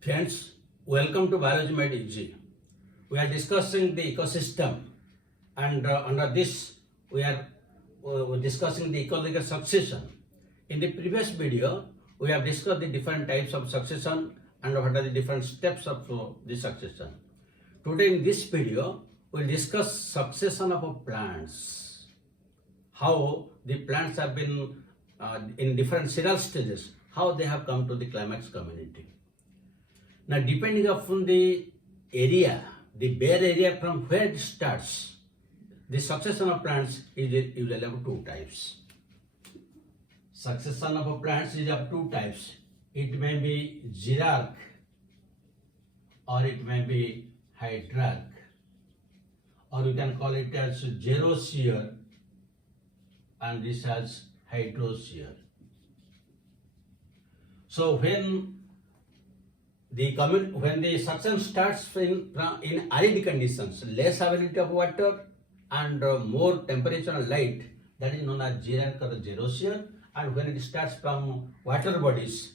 Friends, welcome to Biology Made Easy. We are discussing the ecosystem, and under this we are discussing the ecological succession. In the previous video, we have discussed the different types of succession and what are the different steps of the succession. Today in this video, we will discuss succession of plants. How the plants have been in different serial stages, how they have come to the climax community. Now, depending upon the area, the bare area from where it starts, the succession of plants is usually of two types. Succession of plants is of two types. It may be xerarch or it may be hydrarch, or you can call it as XEROSERE and this as HYDROSERE. So when the succession starts in arid conditions, less availability of water and more temperature and light, that is known as xerarch or XEROSERE. And when it starts from water bodies,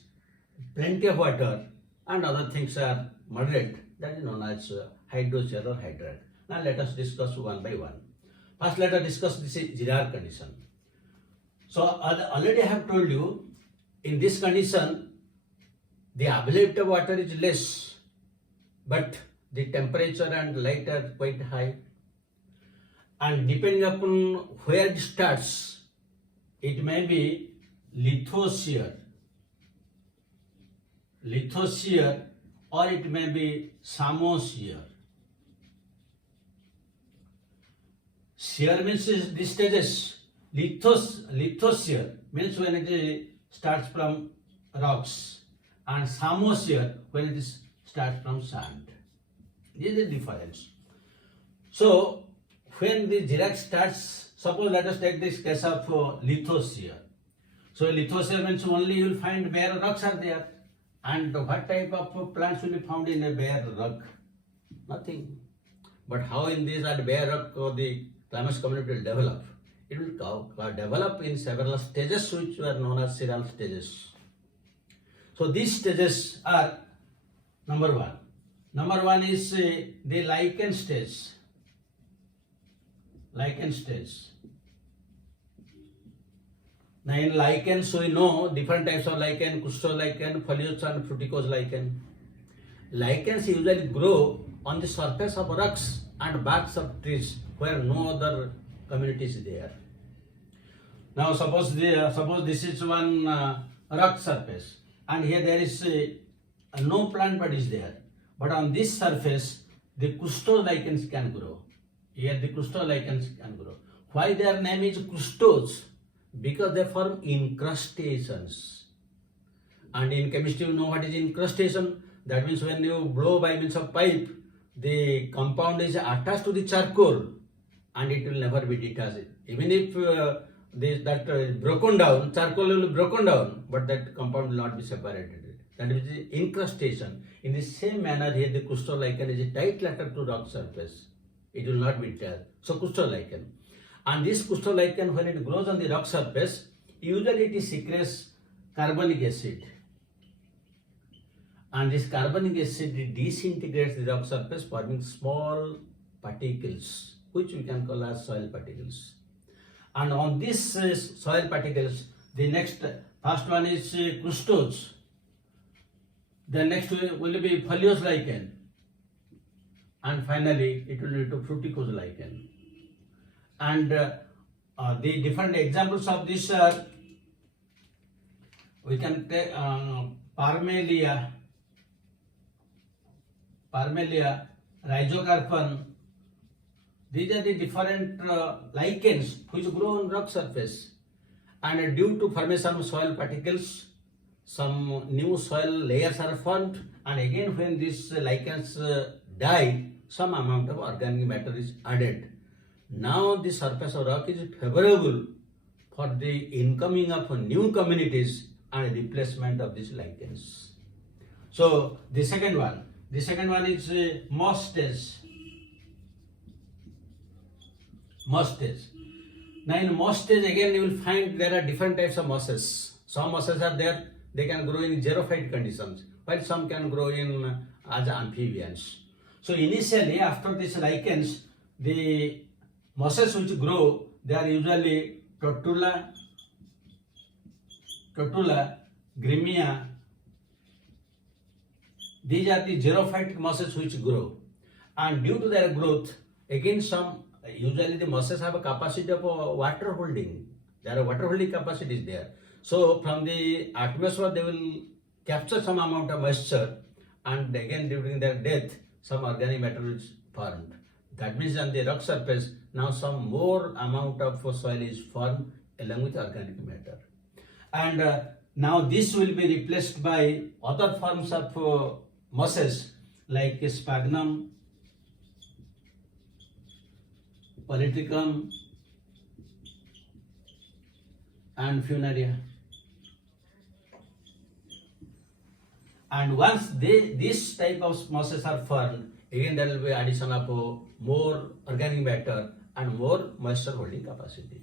plenty of water and other things are moderate, that is known as HYDROSERE or hydrarch. Now let us discuss one by one. First let us discuss this xerarch condition. So already I have told you, in this condition, the availability of water is less, but the temperature and light are quite high. And depending upon where it starts, it may be lithosere, or it may be samosere. Sere means these stages. Lithosere means when it starts from rocks, and samosere when it starts from sand. This is the difference. So when the xerarch starts, suppose let us take this case of lithosere. So lithosere means only you will find bare rocks are there. And what type of plants will be found in a bare rock? Nothing. But how in this bare rock the climax community will develop? It will develop in several stages which are known as serial stages. So these stages are number one. Number one is the lichen stage. Lichen stage. Now in lichens we know different types of lichen, crustolichen, foliose and fruticose lichen. Lichens usually grow on the surface of rocks and barks of trees where no other community is there. Now suppose this is one rock surface, and here there is no plant bud is there, but on this surface the crustose lichens can grow. Here the crustose lichens can grow. Why their name is crustose? Because they form incrustations. And in chemistry you know what is incrustation. That means when you blow by means of pipe, the compound is attached to the charcoal and it will never be detached. Even if that is broken down, charcoal will be broken down, but that compound will not be separated. That is the incrustation. In the same manner here the crustose lichen is a tight layer to rock surface. It will not be detached. So crustose lichen. And this crustose lichen, when it grows on the rock surface, usually it secretes carbonic acid. And this carbonic acid disintegrates the rock surface, forming small particles, which we can call as soil particles. And on these soil particles, the first one is crustose. The next will be foliose lichen. And finally, it will lead to fruticose lichen. And the different examples of this are, we can take Parmelia, Rhizocarpon. These are the different lichens which grow on rock surface, and due to formation of soil particles, some new soil layers are formed, and again when these lichens die, some amount of organic matter is added. Now the surface of rock is favorable for the incoming of new communities and replacement of these lichens. So the second one is moss stage. Moss stage. Now in moss stage again you will find there are different types of mosses. Some mosses are there, they can grow in xerophyte conditions. while some can grow in as amphibians. So initially, after these lichens, the mosses which grow, they are usually Totula, Grimmia. These are the xerophytic mosses which grow, and due to their growth, again some usually the mosses have a capacity of water holding. There are water holding capacities there. So from the atmosphere they will capture some amount of moisture, and again during their death some organic matter is formed. That means on the rock surface now some more amount of soil is formed along with organic matter, and now this will be replaced by other forms of mosses like sphagnum, polytrichum, and funaria. And once this type of mosses are formed, again there will be addition of more organic matter and more moisture holding capacity.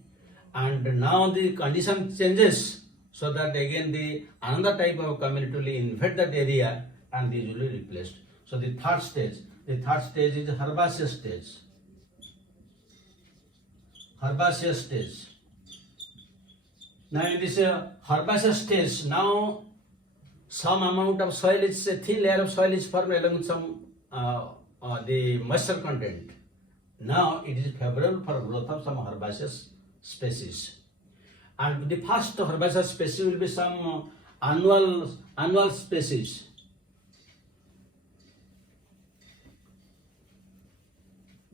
And now the condition changes, so that again the another type of community will invade that area and these will be replaced. So the third stage is herbaceous stage. Herbaceous stage. Now in this herbaceous stage, now some amount of soil is, a thin layer of soil is formed along with some the moisture content. Now it is favorable for growth of some herbaceous species. And the first herbaceous species will be some annual species.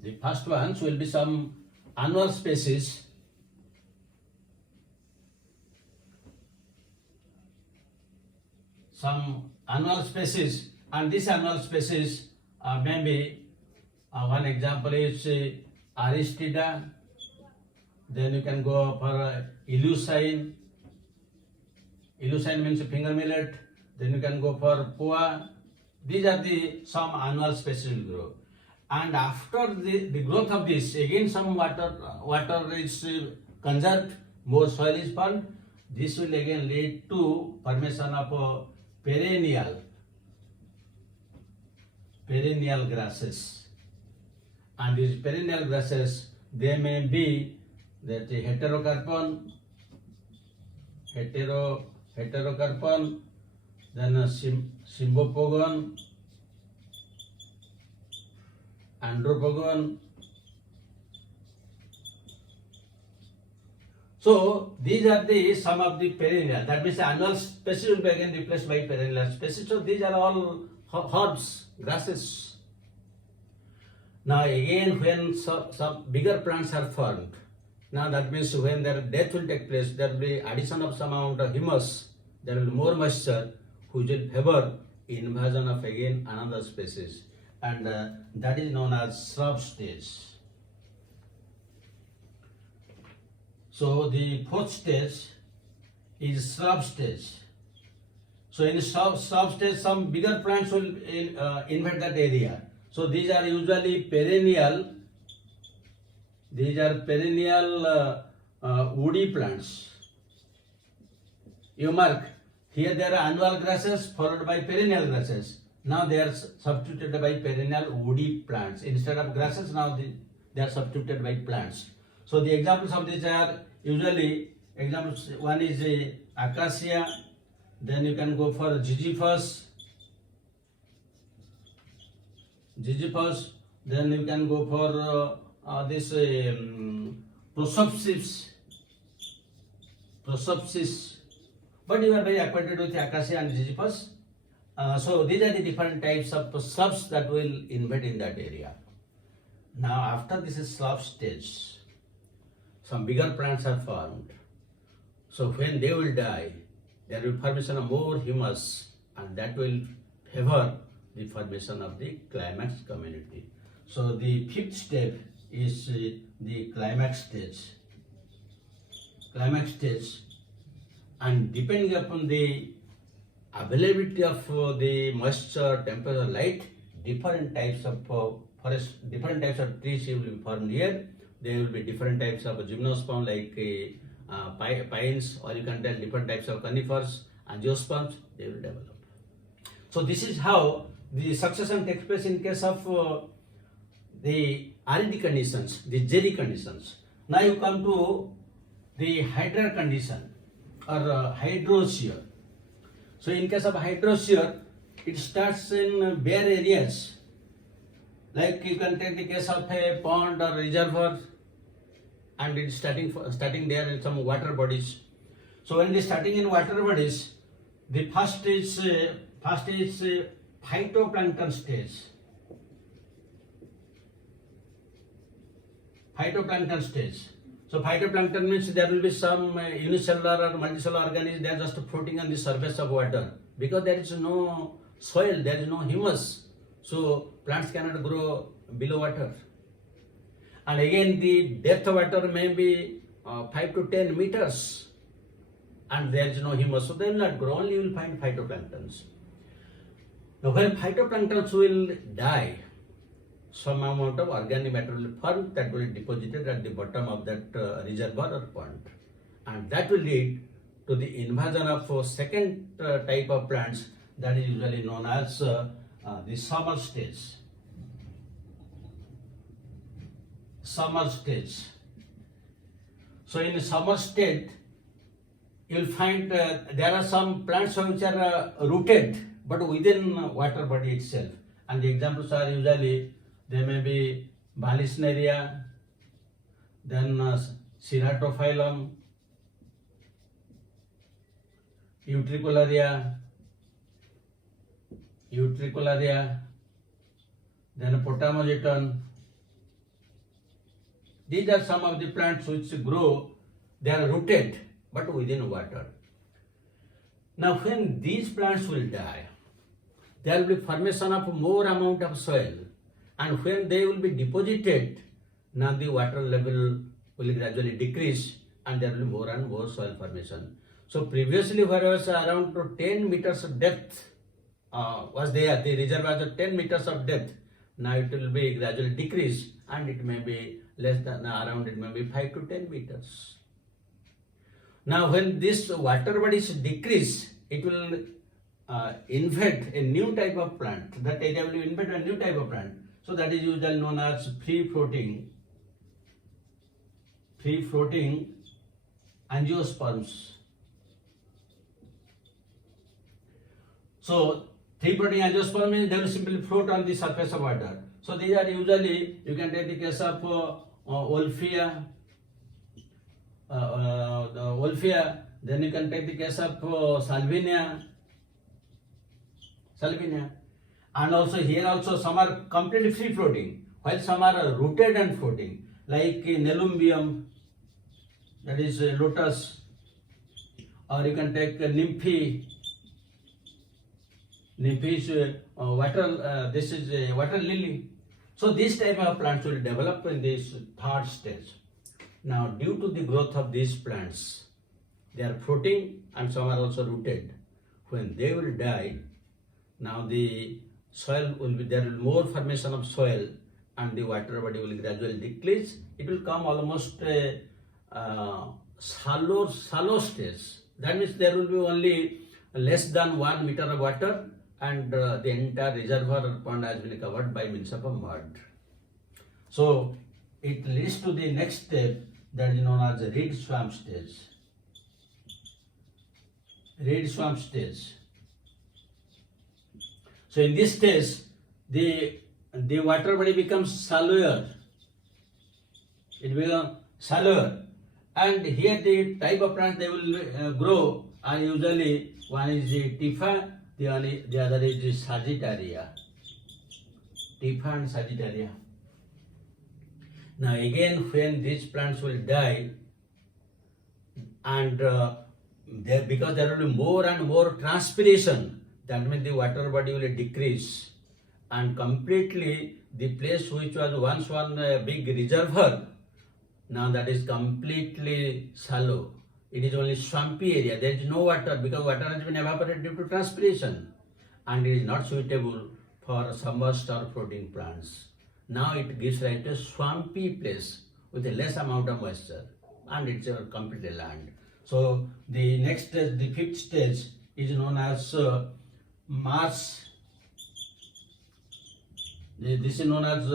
The first ones will be some annual species. Some annual species, and this annual species maybe one example is Aristida. Then you can go for Eleusine. Eleusine means finger millet. Then you can go for Poa. These are the some annual species will grow. And after the growth of this, again some water is conserved, more soil is formed. This will again lead to formation of perennial grasses. And these perennial grasses, they may be that heterocarpon, then Symbopogon, Andropogon. So these are the some of the perennial. That means the annual species will be again replaced by perennial species. So these are all herbs, grasses. Now again, when some bigger plants are formed, now that means when their death will take place, there will be addition of some amount of humus. There will be more moisture, which will favor invasion of again another species, and that is known as shrub stage. So the fourth stage is shrub stage. So in shrub stage, some bigger plants will invade that area. So these are usually perennial. These are perennial woody plants. You mark here there are annual grasses followed by perennial grasses. Now they are substituted by perennial woody plants instead of grasses. Now they are substituted by plants. So the examples of these are usually examples. One is acacia. Then you can go for Ziziphus. Then you can go for this Prosopis. But you are very acquainted with acacia and Ziziphus. So these are the different types of shrubs that will invade in that area. Now after this is shrub stage, some bigger plants are formed. So when they will die, there will be formation of more humus, and that will favor the formation of the climax community. So the fifth step is the climax stage. And depending upon the availability of the moisture, temperature, light, different types of forest, different types of trees will be formed here. There will be different types of gymnosperm like pines, or you can tell different types of conifers, angiosperms, they will develop. So this is how the succession takes place in case of the arid conditions, the jelly conditions. Now you come to the hydra condition or hydrosere. So in case of hydrosere, it starts in bare areas. Like you can take the case of a pond or reservoir, and it's starting there in some water bodies. So when it is starting in water bodies, the first is phytoplankton stage. Phytoplankton stage. So phytoplankton means there will be some unicellular or multicellular organisms, they are just floating on the surface of water. Because there is no soil, there is no humus. So plants cannot grow below water. And again the depth of water may be 5 to 10 meters. And there is no humus, so they will not grow, only you will find phytoplanktons. Now when phytoplanktons will die, some amount of organic matter will form that will be deposited at the bottom of that reservoir or pond. And that will lead to the invasion of second type of plants, that is usually known as the summer stage. Summer stage. So in the summer state, you will find there are some plants which are rooted but within water body itself. And the examples are usually, there may be Vallisneria, then Ceratophyllum, Utricularia, then Potamogeton. These are some of the plants which grow, they are rooted but within water. Now when these plants will die, there will be formation of more amount of soil, and when they will be deposited, now the water level will gradually decrease and there will be more and more soil formation. So previously where was around 10 meters of depth was there, the reservoir was 10 meters of depth, now it will be gradually decrease and it may be less than around, it may be 5 to 10 meters. Now when this water bodies decrease, it will invade a new type of plant. That area will invade a new type of plant. So that is usually known as free floating angiosperms. So free floating angiosperm means they will simply float on the surface of water. So these are usually, you can take the case of Wolffia, then you can take the case of Salvinia, and also here also some are completely free floating, while some are rooted and floating, like Nelumbium, that is lotus, or you can take Nymphaea. Nymphaea is water, this is water lily. So this type of plants will develop in this third stage. Now due to the growth of these plants, they are floating and some are also rooted. When they will die, now the soil will be, there will be more formation of soil and the water body will gradually decrease. It will come almost a shallow stage. That means there will be only less than 1 meter of water and the entire reservoir or pond has been covered by means of a mud. So it leads to the next step, that is known as the reed swamp stage. Reed swamp stage. So in this stage, the water body becomes shallower. It becomes shallower, and here the type of plants they will grow are usually, one is the Typha, the other is the Sagittaria. Typha and Sagittaria. Now again, when these plants will die, and because there will be more and more transpiration, that means the water body will decrease, and completely the place which was once one big reservoir, now that is completely shallow. It is only swampy area. There is no water because water has been evaporated due to transpiration, and it is not suitable for submerged or floating plants. Now it gives rise to a swampy place with a less amount of moisture, and it's a complete land. So the next stage, the fifth stage, is known as March. This is known as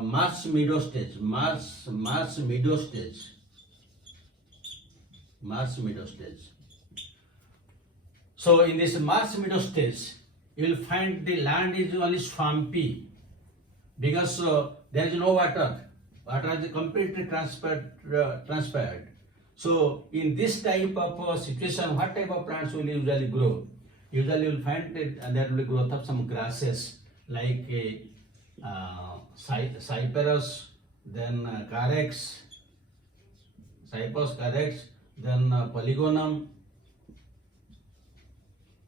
March meadow stage. March meadow stage. March meadow stage. So in this March meadow stage, you will find the land is only swampy because there is no water. Water is completely transpired. So in this type of situation, what type of plants will usually grow? Usually you will find that there will be growth of some grasses like cyperus, then carex, then polygonum.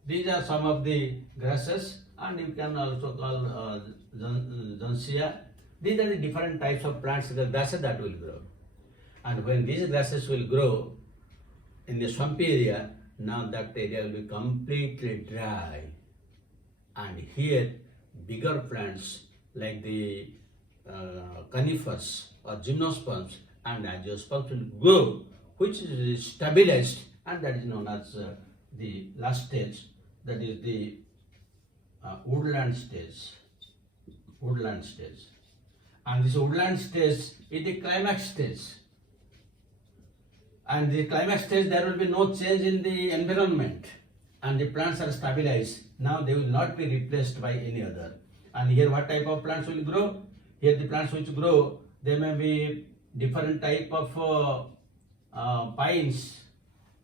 These are some of the grasses, and you can also call Zansia. These are the different types of plants, the grasses that will grow. And when these grasses will grow in the swampy area, now that area will be completely dry. And here, bigger plants like the conifers or gymnosperms and angiosperms will grow, which is stabilized, and that is known as the last stage, that is the woodland stage. And this woodland stage is the climax stage. And the climax stage, there will be no change in the environment, and the plants are stabilized. Now they will not be replaced by any other. And here what type of plants will grow? Here the plants which grow, there may be different type of pines,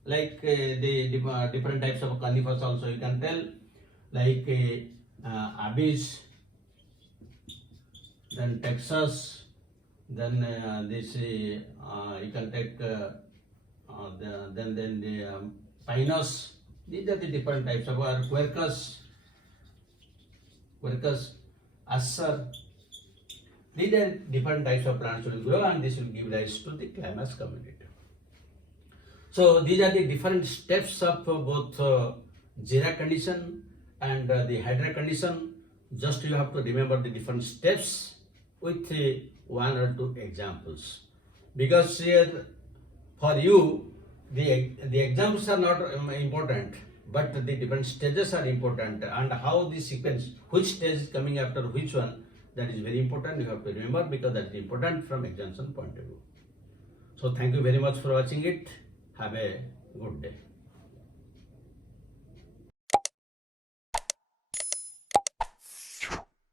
like the different types of conifers also you can tell, like abyss, then Texas, then this you can take then the pinus. These are the different types of quercus, acer. These are different types of plants will grow, and this will give rise to the climax community. So these are the different steps of both Xera condition and the Hydra condition. Just you have to remember the different steps with one or two examples, because here for you the examples are not important, but the different stages are important, and how the sequence, which stage is coming after which one, that is very important. You have to remember, because that is important from examination point of view. So thank you very much for watching it. Have a good day.